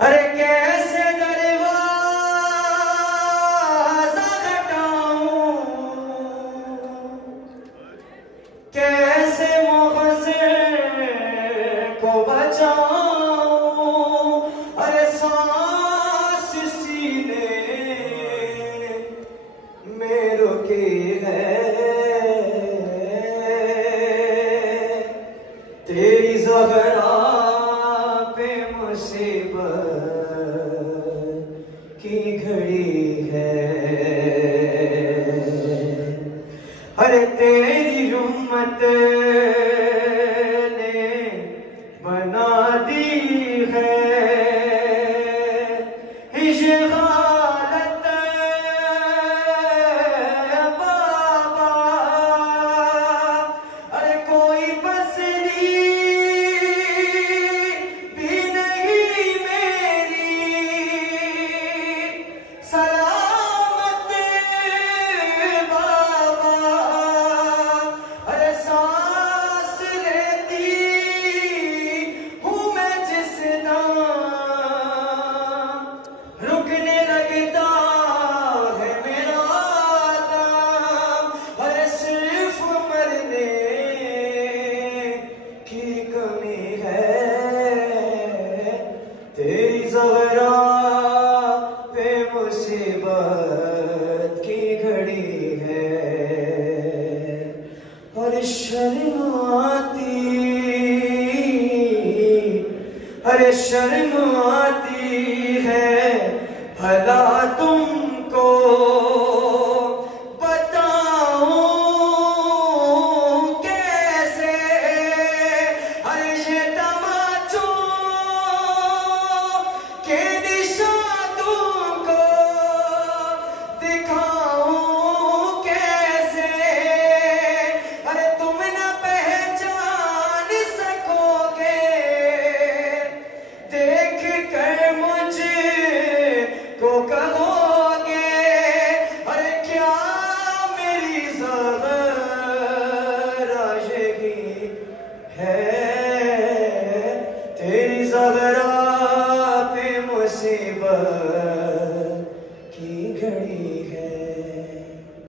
अरे कैसे दरवाज़ा खटाऊं, कैसे मुग़फ़िर को बचाऊं। अरे सांस सीने में रुकी है, तेरी ज़हरा पे मुसीबत की घड़ी है। अरे तेरी उम्मत ने बना दी है ये हालत बाबा। अरे कोई पसली भी नहीं मेरी, सलामत बाबा। अरे सांस लेती हूँ मैं जिस दम, रुकने लगता है मेरा दम। अरे सिर्फ मरने की कमी है, तेरी ज़हरा पे मुसीबत की घड़ी है। और शर्म आती, अरे शर्म आती है भला तुम